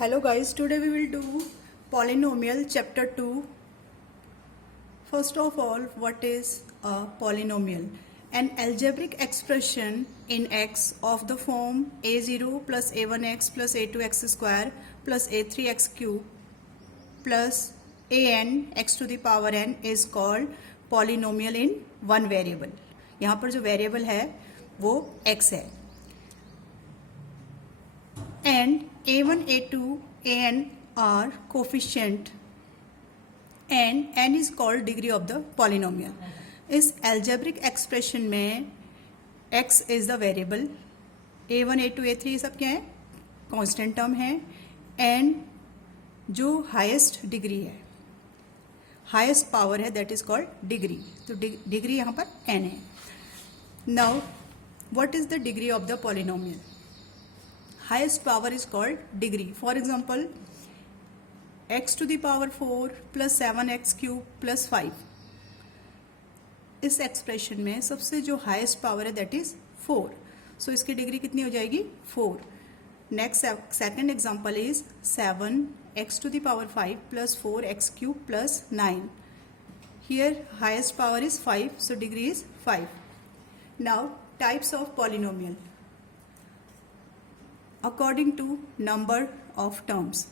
Hello guys, today we will do polynomial chapter 2. First of all, what is a polynomial? An algebraic expression in x of the form a0 plus a1x plus a2x square plus a3x cube plus an x to the power n is called polynomial in one variable. यहाँ पर जो variable है वो x है. And a1, a2, an are coefficient and n is called degree of the polynomial. इस algebraic expression में x is the variable, a1, a2, a3 सब क्या है, constant term है, and जो highest degree है, highest power है, that is called degree. तो degree यहाँ पर n है. Now what is the degree of the polynomial? Highest power is called degree. For example, x to the power 4 plus 7x cube plus 5. इस expression में सबसे जो highest power है that is 4. सो इसकी डिग्री कितनी हो जाएगी 4. Next second example is 7x to the power 5 plus 4x cube plus 9. Here highest power is 5, so degree is 5. Now types of polynomial. According to number of terms.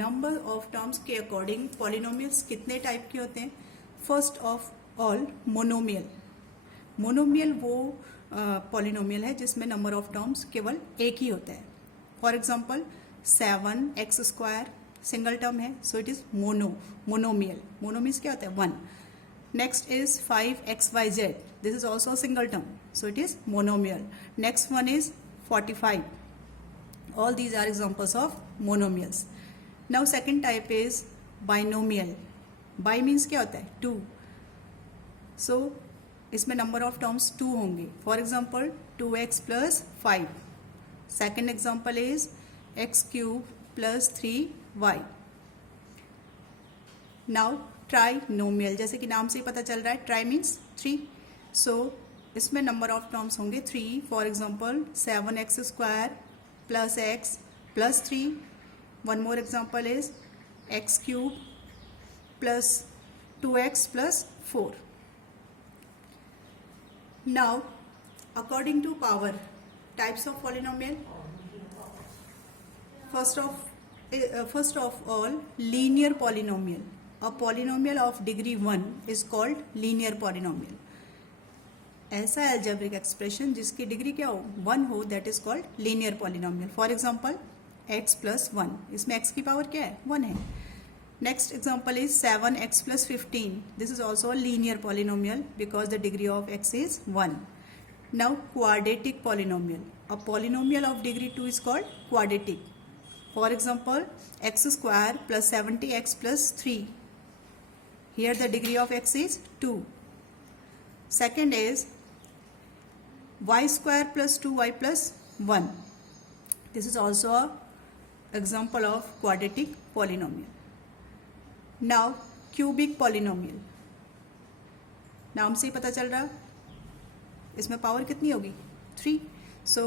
Number of terms के according polynomials कितने type के होते हैं? First of all monomial. Monomial वो polynomial है जिसमें number of terms केवल एक ही होता है. For example 7x square single term है, so it is monomial. Mono means क्या होता है 1. Next is 5xyz, this is also single term, so it is monomial. Next one is 45. All these are examples of monomials. Now second type is binomial. Bi means क्या होता है 2. So इसमें number of terms 2 होंगे. For example 2x plus 5. Second example is x cube plus 3y. Now trinomial, जैसे कि नाम से ही पता चल रहा है, try means 3. So इसमें number of terms होंगे 3. For example 7x square plus x plus 3. One more example is x cube plus 2x plus 4. Now according to power, types of polynomial. First of all linear polynomial. A polynomial of degree 1 is called linear polynomial. ऐसा algebraic expression जिसकी degree क्या हो 1 हो, that is called linear polynomial. For example x plus 1, इसमें x की power क्या है 1 है. Next example is 7x plus 15. This is also linear polynomial because the degree of x is 1. Now quadratic polynomial. A polynomial of degree 2 is called quadratic. For example x square plus 70x plus 3. Here the degree of x is 2. Second is y square plus 2y plus 1. This is also a example of quadratic polynomial. Now cubic polynomial. नाम से ही पता चल रहा, इसमें power कितनी होगी 3. So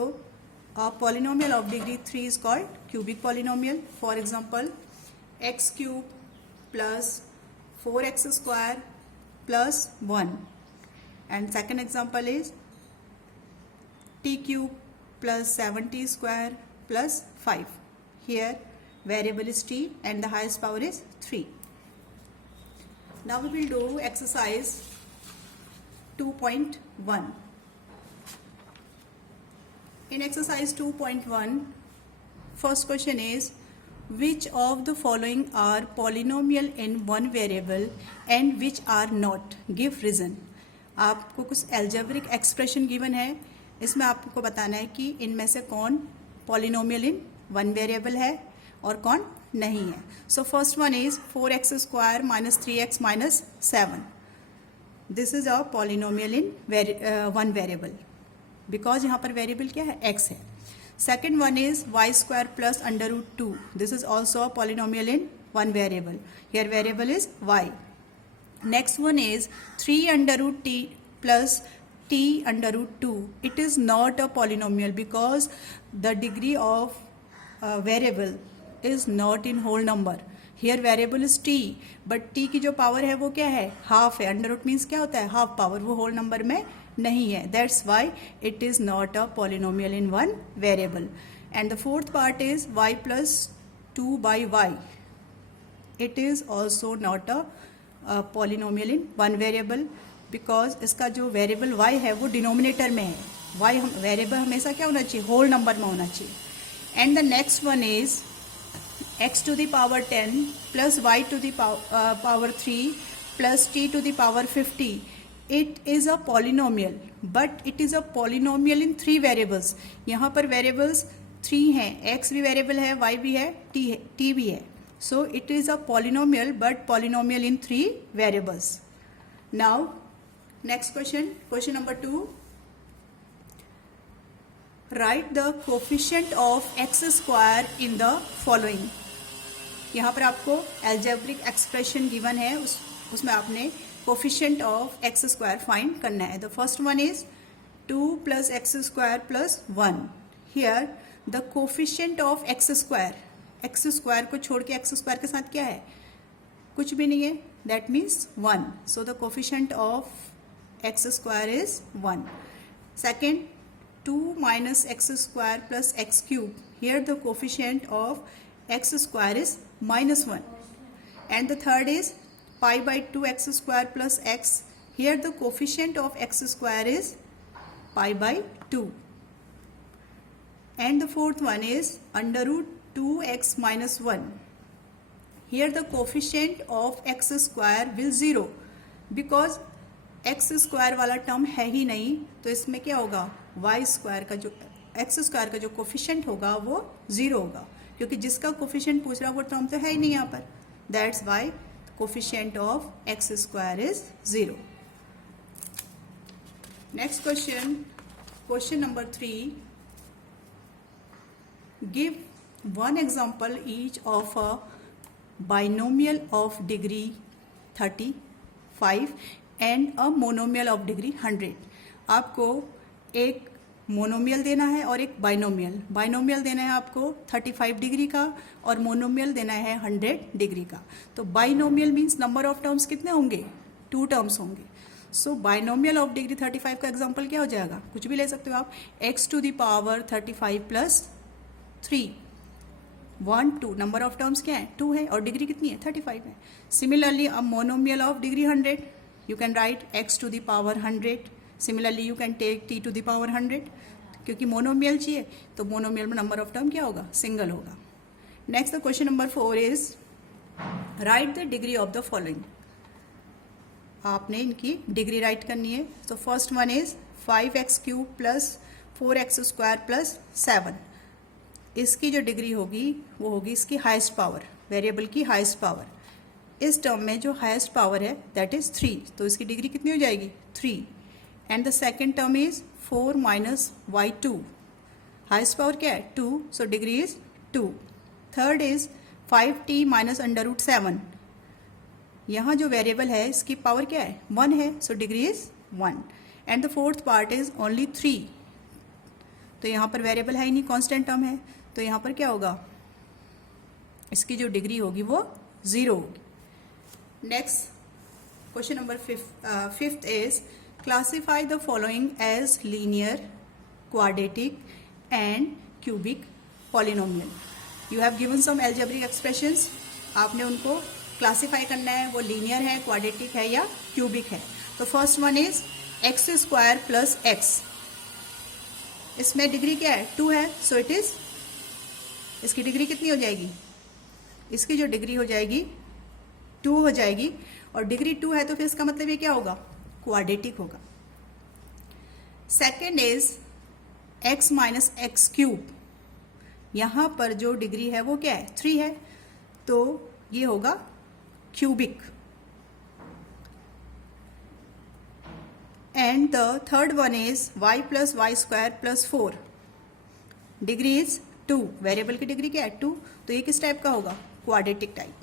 a polynomial of degree 3 is called cubic polynomial. For example x cube plus 4x square plus 1. And second example is t cube plus 7t square plus 5. Here variable is t and the highest power is 3. Now we will do exercise 2.1. In exercise 2.1, first question is which of the following are polynomial in one variable and which are not? Give reason. आपको कुछ algebraic expression given है, इसमें आपको बताना है कि इनमें से कौन पॉलिनोमियल इन वन वेरिएबल है और कौन नहीं है. So first one is 4x square minus 3x minus 7. This is a polynomial in one variable because यहाँ पर वेरिएबल क्या है x है. Second one is y square plus under root 2. This is also a polynomial in one variable. Here variable is y. Next one is 3 under root t plus t under root 2. It is not a polynomial because the degree of variable is not in whole number. Here variable is t, but t की जो power है वो क्या है, half है. Under root means क्या होता है, हाफ पावर. वो होल नंबर में नहीं है. That's why it is not a polynomial in one variable. And the fourth part is y plus 2 by y. It is also not a polynomial in one variable, because इसका जो variable y है वो denominator में है. y variable हमेशा क्या होना चाहिए, होल नंबर में होना चाहिए. And the next one is x to the power 10 plus y to the power 3 plus t to the power 50. It is a polynomial, but it is a polynomial in 3 variables. यहाँ पर variables 3 हैं, x भी variable है, y भी है, t भी है. So it is a polynomial, but polynomial in 3 variables. Now next question, question number 2. Write the coefficient of x square in the following. यहाँ पर आपको एल्जेब्रिक एक्सप्रेशन गिवन है, उसमें आपने coefficient of x square find करना है. The first one is 2 plus x square plus 1. Here the coefficient of x square को छोड़ के एक्स स्क्वायर के साथ क्या है, कुछ भी नहीं है, that means 1. So the coefficient of x square is 1. Second 2 minus x square plus x cube. Here the coefficient of x square is minus 1. And the third is pi by 2 x square plus x. Here the coefficient of x square is pi by 2. And the fourth one is under root 2x minus 1. Here the coefficient of x square will 0, because x square वाला term है ही नहीं, तो इसमें क्या होगा, y square का जो x square का जो कोफिशिएंट होगा वो 0 होगा, क्योंकि जिसका कोफिशिएंट पूछ रहा है वो टर्म तो है ही नहीं यहाँ पर. That's why coefficient of x square is 0. Next question, question number 3. Give one example each of a binomial of degree 35 and a monomial of degree 100. आपको एक मोनोमियल देना है और एक बाइनोमियल. बाइनोमियल देना है आपको 35 डिग्री का और मोनोमियल देना है 100 डिग्री का. तो binomial means number of terms कितने होंगे, 2 टर्म्स होंगे. सो बाइनोमियल ऑफ डिग्री 35 का एग्जांपल क्या हो जाएगा, कुछ भी ले सकते हो आप, x to the power 35 plus 3. 1 2 number of terms क्या है, 2 है, और डिग्री कितनी है, 35 है. Similarly a monomial of degree 100, you can write x to the power 100. Similarly you can take t to the power 100, क्योंकि मोनोमियल चाहिए, तो मोनोमियल में नंबर ऑफ टर्म क्या होगा, सिंगल होगा. Next the question number 4 is right the degree of the following. आपने इनकी degree right करनी है. तो first one is 5x cube plus 4x square plus 7. इसकी जो डिग्री होगी वो होगी इसकी हाईएस्ट पावर, वेरिएबल की हाईएस्ट पावर. इस टर्म में जो हाईएस्ट पावर है दैट इज 3, तो इसकी डिग्री कितनी हो जाएगी, 3. And the second term is 4 minus Y 2. Highest power क्या है, 2, so degree is 2. Third is 5t minus under root 7. यहाँ जो वेरिएबल है इसकी पावर क्या है, 1 है, सो degree is 1. And the fourth part is only 3. तो यहाँ पर वेरिएबल है ही नहीं, कांस्टेंट टर्म है, तो यहाँ पर क्या होगा, इसकी जो डिग्री होगी वो 0 होगी. Next question number 5th is classify the following as linear, quadratic and cubic polynomial. You have given some algebraic expressions, आपने उनको क्लासिफाई करना है, वो लीनियर है, क्वाड्रेटिक है या क्यूबिक है. तो first one is x square plus x. इसमें डिग्री क्या है, 2 है, सो इट इज, इसकी डिग्री कितनी हो जाएगी, इसकी जो डिग्री हो जाएगी 2 हो जाएगी, और डिग्री 2 है तो फिर इसका मतलब ये क्या होगा, क्वाड्रेटिक होगा. Second is x minus x cube. यहां पर जो डिग्री है वो क्या है, 3 है, तो ये होगा cubic. And the third one is y plus y square plus 4. Degree is 2, variable की डिग्री क्या है, 2, तो ये किस टाइप का होगा, quadratic type.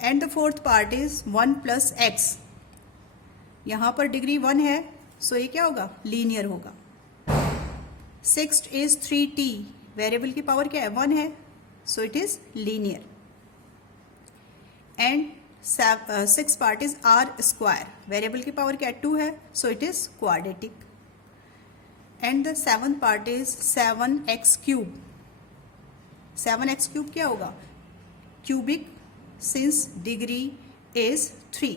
And the fourth part is 1 plus x. यहां पर डिग्री 1 है, सो ये क्या होगा, लीनियर होगा. Sixth is 3t. वेरिएबल की पावर क्या है, 1 है, so it is linear. And sixth part is r square. Variable की power क्या 2 है, so it is quadratic. And the seventh part is 7x cube. 7x cube क्या होगा, cubic since degree is 3.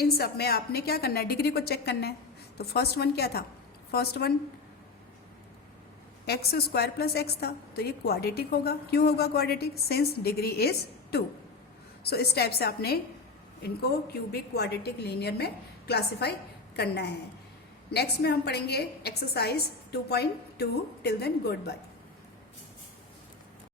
इन सब में आपने क्या करना है, डिग्री को चेक करना है. तो फर्स्ट वन क्या था, first one x square plus x था, तो ये क्वाड्रेटिक होगा. क्यों होगा क्वाड्रेटिक, सिंस डिग्री इज 2. सो इस टाइप से आपने इनको क्यूबिक, क्वाड्रेटिक, लीनियर में क्लासिफाई करना है. नेक्स्ट में हम पढ़ेंगे exercise 2.2. Till then good bye.